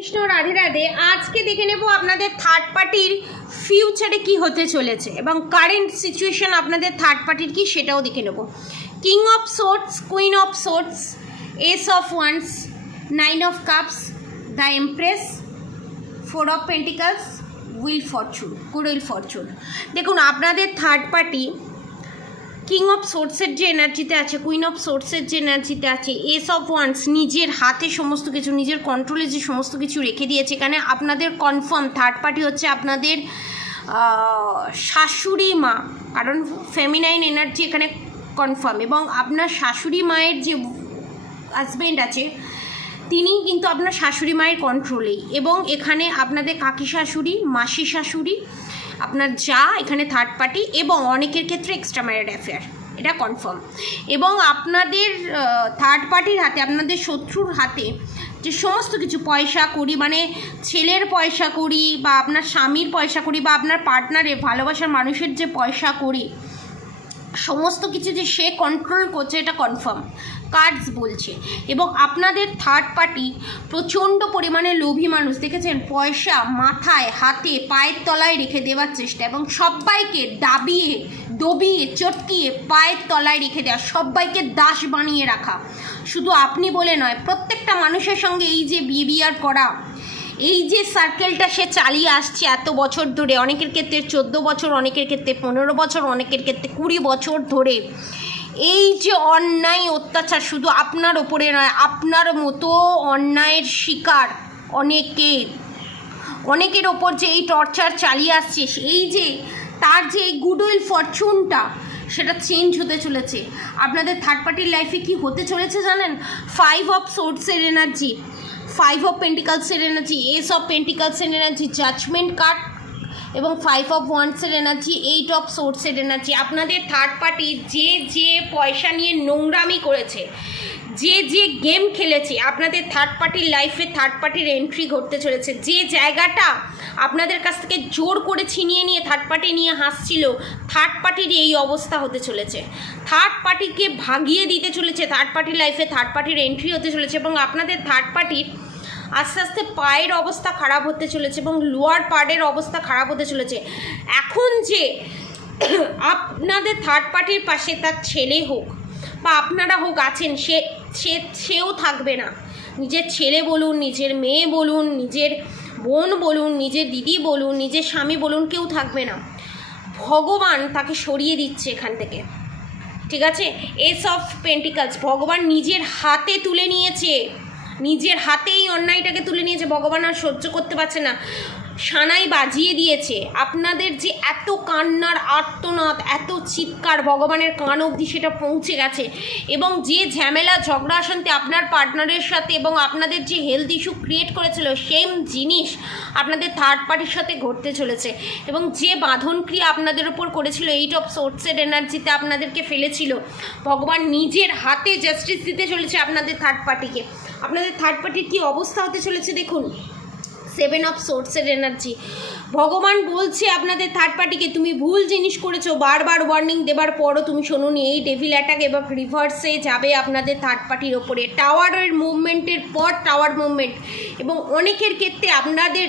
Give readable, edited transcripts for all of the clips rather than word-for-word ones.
কৃষ্ণ রাধে রাধে। আজকে দেখে নেব আপনাদের থার্ড পার্টির ফিউচারে কি হতে চলেছে এবং কারেন্ট সিচুয়েশন আপনাদের থার্ড পার্টির কি সেটাও দেখে নেব। King of swords, queen of swords, S of wands, nine of cups, the empress, four of pentacles, will Fortune, good will Fortune. দেখুন আপনাদের থার্ড পার্টি কিং অফ সোর্সের যে এনার্জিতে আছে, কুইন অফ সোর্সের যে এনার্জিতে আছে, এস অফ ওয়ান্স নিজের হাতে সমস্ত কিছু, নিজের কন্ট্রোলে যে সমস্ত কিছু রেখে দিয়েছে। এখানে আপনাদের কনফার্ম থার্ড পার্টি হচ্ছে আপনাদের শাশুড়ি মা, কারণ ফেমিনাইন এনার্জি এখানে কনফার্ম। এবং আপনার শাশুড়ি মায়ের যে হাজব্যান্ড আছে তিনি কিন্তু আপনার শাশুড়ি মায়ের কন্ট্রোলেই। এবং এখানে আপনাদের কাকি শাশুড়ি, মাসি শাশুড়ি, আপনার যা এখানে থার্ড পার্টি, এবং অনেকের ক্ষেত্রে এক্সট্রা ম্যারিড অ্যাফেয়ার, এটা কনফার্ম। এবং আপনাদের থার্ড পার্টির হাতে, আপনাদের শত্রুর হাতে যে সমস্ত কিছু পয়সা কড়ি, মানে ছেলের পয়সা কড়ি বা আপনার স্বামীর পয়সা কড়ি বা আপনার পার্টনারের ভালোবাসার মানুষের যে পয়সা কড়ি, সমস্ত কিছু যে সে কন্ট্রোল করছে এটা কনফার্ম কার্ডস বলছে। এবং আপনাদের থার্ড পার্টি প্রচণ্ড পরিমাণে লোভী মানুষ, দেখেছেন, পয়সা মাথায়, হাতে, পায়ের তলায় রেখে দেওয়ার চেষ্টা, এবং সবাইকে দাবিয়ে ডবিয়ে চটকিয়ে পায়ের তলায় রেখে দেওয়া, সবাইকে দাস বানিয়ে রাখা। শুধু আপনি বলে নয়, প্রত্যেকটা মানুষের সঙ্গে এই যে বিহেভিয়ার করা, এই যে সার্কেলটা সে চালিয়ে আসছে এত বছর ধরে, অনেকের ক্ষেত্রে 14 বছর, অনেকের ক্ষেত্রে 15 বছর, অনেকের ক্ষেত্রে 20 বছর ধরে, এই যে অন্যায় অত্যাচার শুধু আপনার ওপরে নয়, আপনার মতো অন্যায়ের শিকার অনেকের ওপর যে এই টর্চার চালিয়ে আসছে, এই যে তার যে এই গুডউইল ফরচুনটা সেটা চেঞ্জ হতে চলেছে। আপনাদের থার্ড পার্টির লাইফে কি হতে চলেছে জানেন? 5 অফ সোর্টসের এনার্জি, 5 অফ পেন্টিকলসের এনার্জি, এস অফ পেন্টিকলসের এনার্জি, জাজমেন্ট কার্ড, এবং 5 অফ ওয়ান্ডসের এনার্জি, 8 অফ সোর্টসের এনার্জি। আপনাদের থার্ড পার্টি যে যে পয়সা নিয়ে নোংরামি করেছে, যে যে গেম খেলেছে, আপনাদের থার্ড পার্টির লাইফে থার্ড পার্টির এন্ট্রি ঘটতে চলেছে। যে জায়গাটা আপনাদের কাছ থেকে জোর করে ছিনিয়ে নিয়ে থার্ড পার্টি নিয়ে হাসছিল, থার্ড পার্টির এই অবস্থা হতে চলেছে। থার্ড পার্টিকে ভাগিয়ে দিতে চলেছে, থার্ড পার্টির লাইফে থার্ড পার্টির এন্ট্রি হতে চলেছে। এবং আপনাদের থার্ড পার্টির আস্তে আস্তে পায়ের অবস্থা খারাপ হতে চলেছে এবং লোয়ার পার্টের অবস্থা খারাপ হতে চলেছে। এখন যে আপনাদের থার্ড পার্টির পাশে তার ছেলে হোক বা আপনারা হোক আছেন, সেও থাকবে না। নিজের ছেলে বলুন, নিজের মেয়ে বলুন, নিজের বোন বলুন, নিজের দিদি বলুন, নিজের স্বামী বলুন, কেউ থাকবে না। ভগবান তাকে সরিয়ে দিচ্ছে এখান থেকে, ঠিক আছে? এস অফ পেন্টিকলস, ভগবান নিজের হাতে তুলে নিয়েছে, নিজের হাতেই অন্যায়টাকে তুলে নিয়েছে। ভগবান আর সহ্য করতে পারছে না, সানাই বাজিয়ে দিয়েছে। আপনাদের যে এত কান্নার আর্তনাদ, এত চিৎকার, ভগবানের কান অবধি সেটা পৌঁছে গেছে। এবং যে ঝামেলা ঝগড়া অশান্তি আপনার পার্টনারের সাথে এবং আপনাদের যে হেলথ ইস্যু ক্রিয়েট করেছিল, সেম জিনিস আপনাদের থার্ড পার্টির সাথে ঘটতে চলেছে। এবং যে বাঁধনক্রিয়া আপনাদের ওপর করেছিল, 8 অফ সোর্টসের এনার্জিতে আপনাদেরকে ফেলেছিল, ভগবান নিজের হাতে জাস্টিস দিতে চলেছে আপনাদের থার্ড পার্টিকে। আপনাদের থার্ড পার্টির কী অবস্থা হতে চলেছে দেখুন। 7 অফ সোর্টসের এনার্জি, ভগবান বলছে আপনাদের থার্ড পার্টিকে, তুমি ভুল জিনিস করেছো, বারবার ওয়ার্নিং দেবার পরও তুমি শোনোনি। এই ডেভিল অ্যাটাক এবং রিভার্সে যাবে আপনাদের থার্ড পার্টির ওপরে। টাওয়ারের মুভমেন্টের পর টাওয়ার মুভমেন্ট, এবং অনেকের ক্ষেত্রে আপনাদের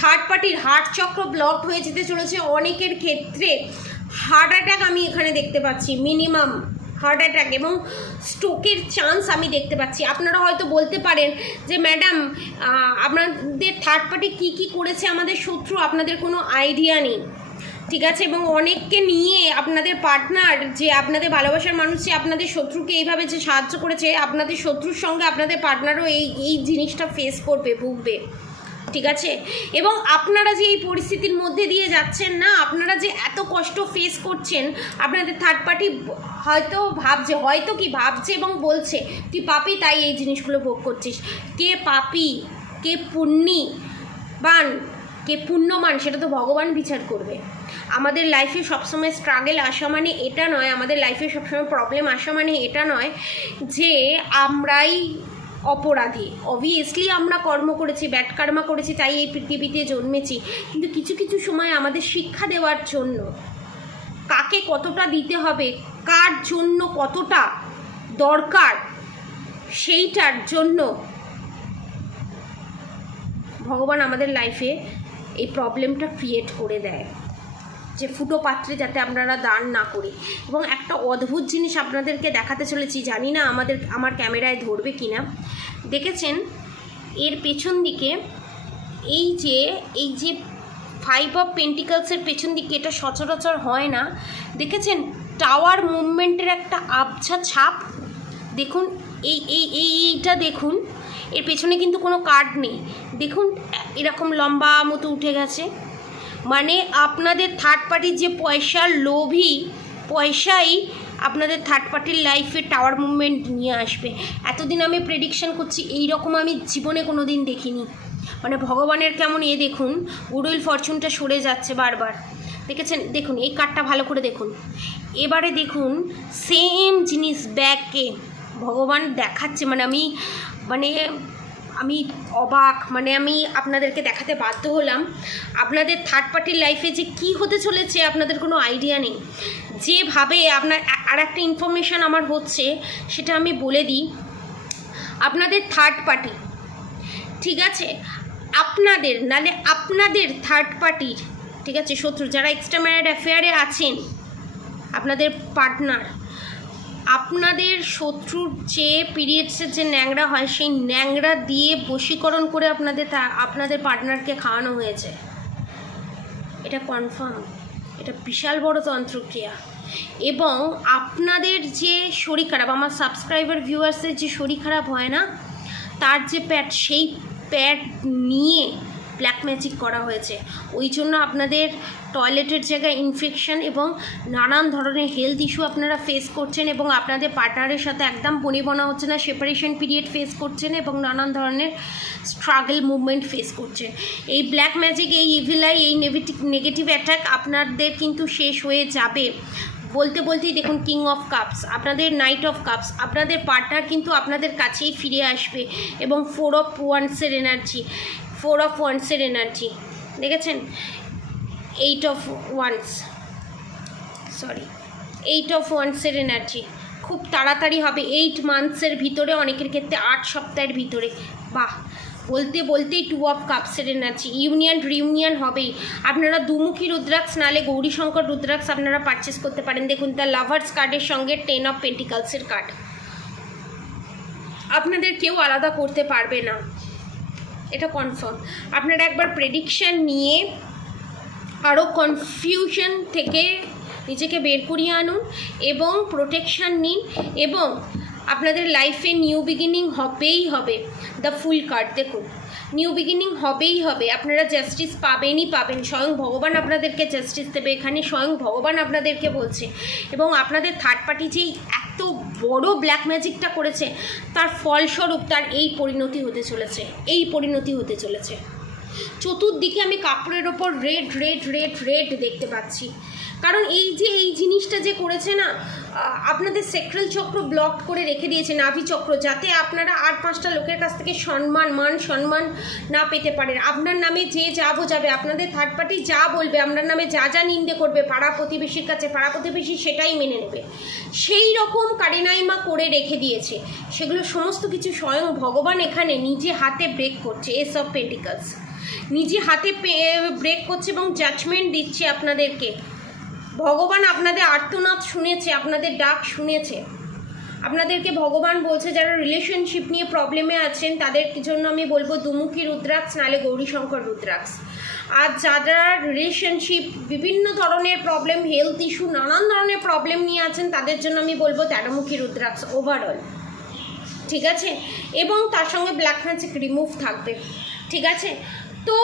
থার্ড পার্টির হার্ট চক্র ব্লক হয়ে যেতে চলেছে। অনেকের ক্ষেত্রে হার্ট অ্যাটাক আমি এখানে দেখতে পাচ্ছি, মিনিমাম হার্ট অ্যাটাক এবং স্ট্রোকের চান্স আমি দেখতে পাচ্ছি। আপনারা হয়তো বলতে পারেন যে ম্যাডাম, আপনাদের থার্ড পার্টি কী কী করেছে আমাদের শত্রু, আপনাদের কোনো আইডিয়া নেই, ঠিক আছে? এবং অনেককে নিয়ে আপনাদের পার্টনার, যে আপনাদের ভালোবাসার মানুষ, যে আপনাদের শত্রুকে এইভাবে যে সাহায্য করেছে, আপনাদের শত্রুর সঙ্গে আপনাদের পার্টনারও এই জিনিসটা ফেস করবে, ভুগবে, ঠিক আছে? এবং আপনারা যে এই পরিস্থিতির মধ্যে দিয়ে যাচ্ছেন না, আপনারা যে এত কষ্ট ফেস করছেন, আপনাদের থার্ড পার্টি হয়তো ভাবছে এবং বলছে তুই পাপি, তাই এই জিনিসগুলো ভোগ করছিস। কে পাপি, কে পুণ্যবান, কে পুণ্যমান, সেটা তো ভগবান বিচার করবে। আমাদের লাইফে সবসময় স্ট্রাগল আসা মানে এটা নয়, আমাদের লাইফে সবসময় প্রবলেম আসা মানে এটা নয় যে আমরাই অপরাধী। অবভিয়াসলি আমরা কর্ম করেছি, ব্যাড কর্মা করেছি, তাই এই পৃথিবীতে জন্মেছি। কিন্তু কিছু কিছু সময় আমাদের শিক্ষা দেওয়ার জন্য কাকে কতটা দিতে হবে, কার জন্য কতটা দরকার, সেইটার জন্য ভগবান আমাদের লাইফে এই প্রবলেমটা ক্রিয়েট করে দেয়, যে ফুটো পাত্রে যাতে আপনারা দান না করি। এবং একটা অদ্ভুত জিনিস আপনাদেরকে দেখাতে চলেছি, জানি না আমার ক্যামেরায় ধরবে কি না। দেখেছেন এর পেছন দিকে এই যে 5 অফ পেন্টিকলসের পেছন দিকে, এটা সচরাচর হয় না, দেখেছেন টাওয়ার মুভমেন্টের একটা আবছা ছাপ। দেখুন এইটা দেখুন, এর পেছনে কিন্তু কোনো কার্ড নেই, দেখুন এরকম লম্বা মতো উঠে গেছে। মানে আপনাদের থার্ড পার্টির যে পয়সার লোভী, পয়সাই আপনাদের থার্ড পার্টির লাইফে টাওয়ার মুভমেন্ট নিয়ে আসবে। এতদিন আমি প্রেডিকশন করছি, এই রকম আমি জীবনে কোনো দিন দেখিনি। মানে ভগবানের কেমন দেখুন গুডউইল ফরচুনটা সরে যাচ্ছে বারবার, দেখেছেন? দেখুন এই কার্ডটা ভালো করে দেখুন। এবারে দেখুন সেম জিনিস ব্যাকে ভগবান দেখাচ্ছে। আমি অবাক, আমি আপনাদেরকে দেখাতে বাধ্য হলাম। আপনাদের থার্ড পার্টির লাইফে যে কি হতে চলেছে আপনাদের কোনো আইডিয়া নেই। যেভাবে আর একটা ইনফরমেশান আমার হচ্ছে, সেটা আমি বলে দিই। আপনাদের থার্ড পার্টি, ঠিক আছে, আপনাদের থার্ড পার্টির, ঠিক আছে, শত্রু যারা এক্সট্রা ম্যারিড অ্যাফেয়ারে আছেন, আপনাদের পার্টনার, আপনাদের শত্রুর যে পিরিয়ডসের যে ন্যাংরা হয়, সেই ন্যাংরা দিয়ে বশীকরণ করে আপনাদের পার্টনারকে খাওয়ানো হয়েছে। এটা কনফার্ম, এটা বিশাল বড় তন্ত্রক্রিয়া। এবং আপনাদের যে শরীর খারাপ, আমার সাবস্ক্রাইবার ভিউয়ার্সের যে শরীর খারাপ হয় না, তার যে প্যাড, সেই প্যাড নিয়ে ব্ল্যাক ম্যাজিক করা হয়েছে। ওই জন্য আপনাদের টয়লেটের জায়গায় ইনফেকশন এবং নানান ধরনের হেলথ ইস্যু আপনারা ফেস করছেন, এবং আপনাদের পার্টনারের সাথে একদম বনিবনা হচ্ছে না, সেপারেশন পিরিয়ড ফেস করছেন, এবং নানান ধরনের স্ট্রাগল মুভমেন্ট ফেস করছেন। এই ব্ল্যাক ম্যাজিক, এই ইভিল আই, এই নেগেটিভ অ্যাটাক আপনাদের কিন্তু শেষ হয়ে যাবে। বলতেই দেখুন কিং অফ কাপস, আপনাদের নাইট অফ কাপস, আপনাদের পার্টনার কিন্তু আপনাদের কাছেই ফিরে আসবে। এবং 4 অফ ওয়ান্ডসের এনার্জি দেখেছেন, 8 অফ ওয়ান্ডসের এনার্জি খুব তাড়াতাড়ি হবে, 8 মান্থসের ভিতরে, অনেকের ক্ষেত্রে 8 সপ্তাহের ভিতরে। বাহ, বলতেই 2 অফ কাপসের এনার্জি, রিউনিয়ন হবেই। আপনারা দুমুখী রুদ্রাক্ষ নালে গৌরীশঙ্কর রুদ্রাক্ষ আপনারা পারচেস করতে পারেন। দেখুন দ্য লাভার্স কার্ডের সঙ্গে 10 অফ পেন্টিকলসের কার্ড। আপনাদের কেউ আলাদা করতে পারবে না, এটা কনফার্ম। আপনারা একবার প্রেডিকশান নিয়ে আরও কনফিউশন থেকে নিজেকে বের করিয়ে আনুন এবং প্রোটেকশান নিন, এবং আপনাদের লাইফে নিউ বিগিনিং হবেই হবে। দ্য ফুল কার্ড দেখুন, নিউ বিগিনিং হবেই হবে। আপনারা জাস্টিস পাবেন। স্বয়ং ভগবান আপনাদেরকে জাস্টিস দেবে, এখানে স্বয়ং ভগবান আপনাদেরকে বলছে। এবং আপনাদের থার্ড পার্টি যেই এত বড় ব্ল্যাক ম্যাজিকটা করেছে, তার ফলস্বরূপ তার এই পরিণতি হতে চলেছে। চতুর্দিকে আমি কাপড়ের ওপর রেড দেখতে পাচ্ছি। কারণ এই জিনিসটা যে করেছে না, আপনাদের সেক্রাল চক্র ব্লক করে রেখে দিয়েছে, নাভি চক্র, যাতে আপনারা 8-5টা লোকের কাছ থেকে মান সম্মান না পেতে পারেন। আপনার নামে যে যা বোঝাবে, আপনাদের থার্ড পার্টি যা বলবে, আপনার নামে যা নিন্দে করবে পাড়া প্রতিবেশীর কাছে, পাড়া প্রতিবেশী সেটাই মেনে নেবে। সেই রকম কারিনাইমা করে রেখে দিয়েছে। সেগুলো সমস্ত কিছু স্বয়ং ভগবান এখানে নিজে হাতে ব্রেক করছে। এস অফ পেন্টিকলস নিজে হাতে ব্রেক করছে এবং জাজমেন্ট দিচ্ছে আপনাদেরকে। ভগবান আপনাদের আর্তনাদ শুনেছে, আপনাদের ডাক শুনেছে। আপনাদেরকে ভগবান বলছে যারা রিলেশনশিপ নিয়ে প্রবলেমে আছেন, তাদের জন্য আমি বলবো দুমুখী রুদ্রাক্ষ নালে গৌরীশঙ্কর রুদ্রাক্ষ। আর যারা রিলেশনশিপ বিভিন্ন ধরনের প্রবলেম, হেলথ ইস্যু, নানান ধরনের প্রবলেম নিয়ে আছেন, তাদের জন্য আমি বলবো 13মুখী রুদ্রাক্ষ ওভারঅল, ঠিক আছে। এবং তার সঙ্গে ব্ল্যাক ম্যাজিক রিমুভ থাকবে, ঠিক আছে। তো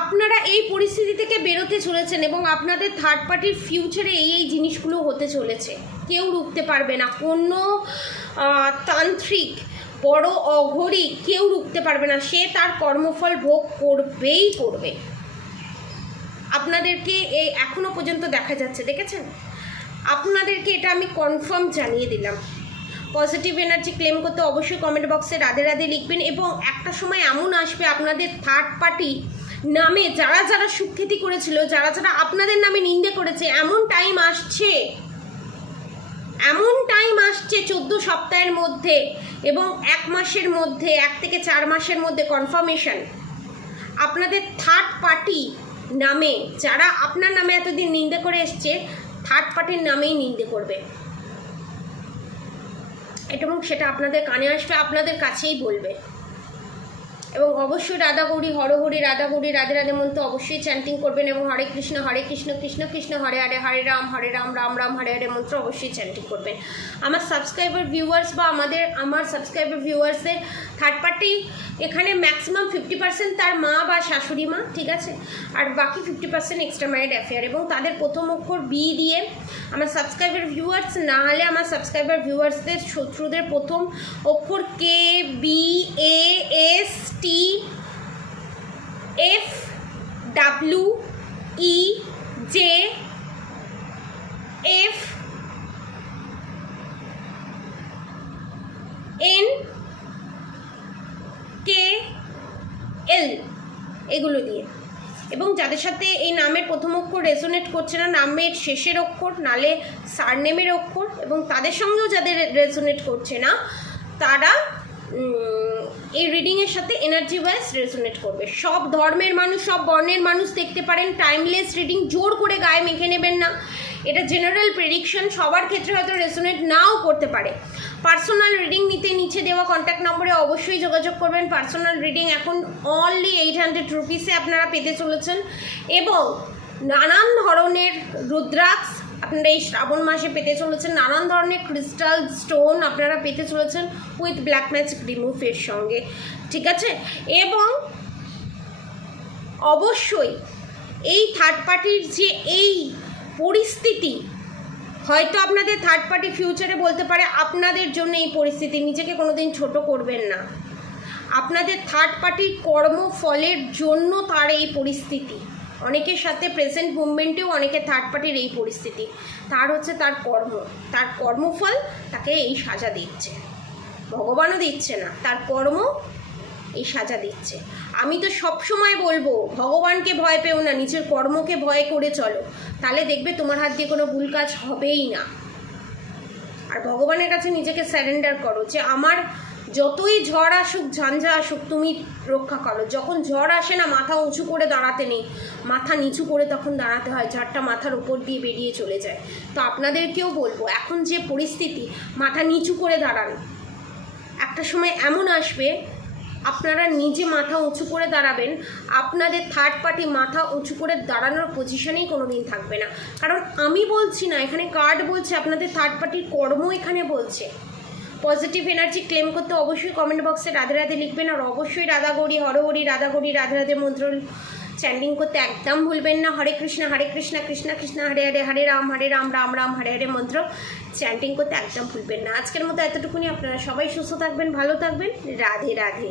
আপনারা এই পরিস্থিতি থেকে বেরোতে চলেছেন, এবং আপনাদের থার্ড পার্টির ফিউচারে এই জিনিসগুলো হতে চলেছে। কেউ রুখতে পারবে না, কোনো তান্ত্রিক, বড় অঘরী কেউ রুখতে পারবে না। সে তার কর্মফল ভোগ করবে। আপনাদেরকে এখনও পর্যন্ত দেখা যাচ্ছে, দেখেছেন? আপনাদেরকে এটা আমি কনফার্ম জানিয়ে দিলাম। পজিটিভ এনার্জি ক্লেম করতে অবশ্যই কমেন্ট বক্সে রাধে লিখবেন। এবং একটা সময় এমন আসবে, আপনাদের থার্ড পার্টি নামে যারা সুখ্যাতি করেছিল, যারা আপনাদের নামে নিন্দে করেছে, এমন টাইম আসছে 14 সপ্তাহের মধ্যে এবং 1 মাসের মধ্যে, 1 থেকে 4 মাসের মধ্যে কনফার্মেশন আপনাদের থার্ড পার্টি নামে, যারা আপনার নামে এতদিন নিন্দে করে এসছে, থার্ড পার্টির নামেই নিন্দে করবে, এবং সেটা আপনাদের কানে আসবে, আপনাদের কাছেই বলবে। এবং অবশ্যই রাধা গৌরী হরহরি, রাধা গৌরী রাধে রাধে মন্ত্র অবশ্যই চ্যান্টিং করবেন, এবং হরে কৃষ্ণ কৃষ্ণ কৃষ্ণ হরে হরে, হরে রাম রাম রাম হরে হরে মন্ত্র অবশ্যই চ্যান্টিং করবেন। আমার সাবস্ক্রাইবার ভিউয়ার্স বা আমার সাবস্ক্রাইবার ভিউয়ার্সদের থার্ড পার্টি এখানে ম্যাক্সিমাম 50% তার মা বা শাশুড়ি মা, ঠিক আছে, আর বাকি 50% এক্সট্রা ম্যারিড অ্যাফেয়ার, এবং তাদের প্রথম অক্ষর বি দিয়ে। আমার সাবস্ক্রাইবার ভিউয়ার্স না হলে আমার সাবস্ক্রাইবার ভিউয়ার্সদের শত্রুদের প্রথম অক্ষর কে, বি, এ, এস, টি, এফ, ডাব্লিউ, ই, জে, এফ, এন, কে, এল, এগুলো দিয়ে। এবং যাদের সাথে এই নামের প্রথম অক্ষর রেজোনেট করছে না, নামের শেষের অক্ষর নালে সারনেমের অক্ষর, এবং তাদের সঙ্গেও যাদের রেজোনেট করছে না, তারা এই রিডিংয়ের সাথে এনার্জি ওয়াইজ রেজোনেট করবে। সব ধর্মের মানুষ, সব বর্ণের মানুষ দেখতে পারেন। টাইমলেস রিডিং, জোর করে গায়ে মেখে নেবেন না। এটা জেনারেল প্রেডিকশন, সবার ক্ষেত্রে হয়তো রেজোনেট নাও করতে পারে। পার্সোনাল রিডিং নিতে নিচে দেওয়া কন্ট্যাক্ট নম্বরে অবশ্যই যোগাযোগ করবেন। পার্সোনাল রিডিং এখন অনলি 800 রুপিসে আপনারা পেতে চলেছেন, এবং নানান ধরনের রুদ্রাক্ষ আপনারা এই শ্রাবণ মাসে পেতে চলেছেন, নানান ধরনের ক্রিস্টাল স্টোন আপনারা পেতে চলেছেন উইথ ব্ল্যাক ম্যাজিক রিমুভের সঙ্গে, ঠিক আছে। এবং অবশ্যই এই থার্ড পার্টির যে এই পরিস্থিতি, হয়তো আপনাদের থার্ড পার্টি ফিউচারে বলতে পারে আপনাদের জন্য এই পরিস্থিতি, নিজেকে কোনোদিন ছোট করবেন না। আপনাদের থার্ড পার্টির কর্মফলের জন্য তার এই পরিস্থিতি। অনেকের সাথে প্রেজেন্ট মুভমেন্টেও অনেকের থার্ড পার্টির এই পরিস্থিতি, তার হচ্ছে তার কর্ম, তার কর্মফল তাকে এই সাজা দিচ্ছে। ভগবানও দিচ্ছে না, তার কর্ম এই সাজা দিচ্ছে। আমি তো সবসময় বলবো, ভগবানকে ভয় পেও না, নিজের কর্মকে ভয় করে চলো, তাহলে দেখবে তোমার হাত দিয়ে কোনো ভুল কাজ হবেই না। আর ভগবানের কাছে নিজেকে স্যারেন্ডার করো যে আমার যতই ঝড় আসুক, ঝঞ্ঝা আসুক, তুমি রক্ষা করো। যখন ঝড় আসে না, মাথা উঁচু করে দাঁড়াতে নেই, মাথা নিচু করে তখন দাঁড়াতে হয়, ঝড়টা মাথার উপর দিয়ে বেরিয়ে চলে যায়। তো আপনাদেরকেও বলবো, এখন যে পরিস্থিতি, মাথা নিচু করে দাঁড়ান। একটা সময় এমন আসবে আপনারা নিজে মাথা উঁচু করে দাঁড়াবেন, আপনাদের থার্ড পার্টি মাথা উঁচু করে দাঁড়ানোর পজিশনেই কোনো দিন থাকবে না। কারণ আমি বলছি না, এখানে কার্ড বলছে, আপনাদের থার্ড পার্টির কর্ম এখানে বলছে। পজিটিভ এনার্জি ক্লেম করতে অবশ্যই কমেন্ট বক্সে রাধে রাধে লিখবেন, আর অবশ্যই রাধা গৌরী হরহরি, রাধা গৌরী রাধে রাধে মন্ত্র চ্যান্টিং করতে একদম ভুলবেন না। হরে কৃষ্ণ কৃষ্ণ কৃষ্ণ হরে হরে, হরে রাম রাম রাম হরে হরে মন্ত্র চ্যান্টিং করতে একদম ভুলবেন না। আজকের মতো এতটুকুনি। আপনারা সবাই সুস্থ থাকবেন, ভালো থাকবেন। রাধে রাধে।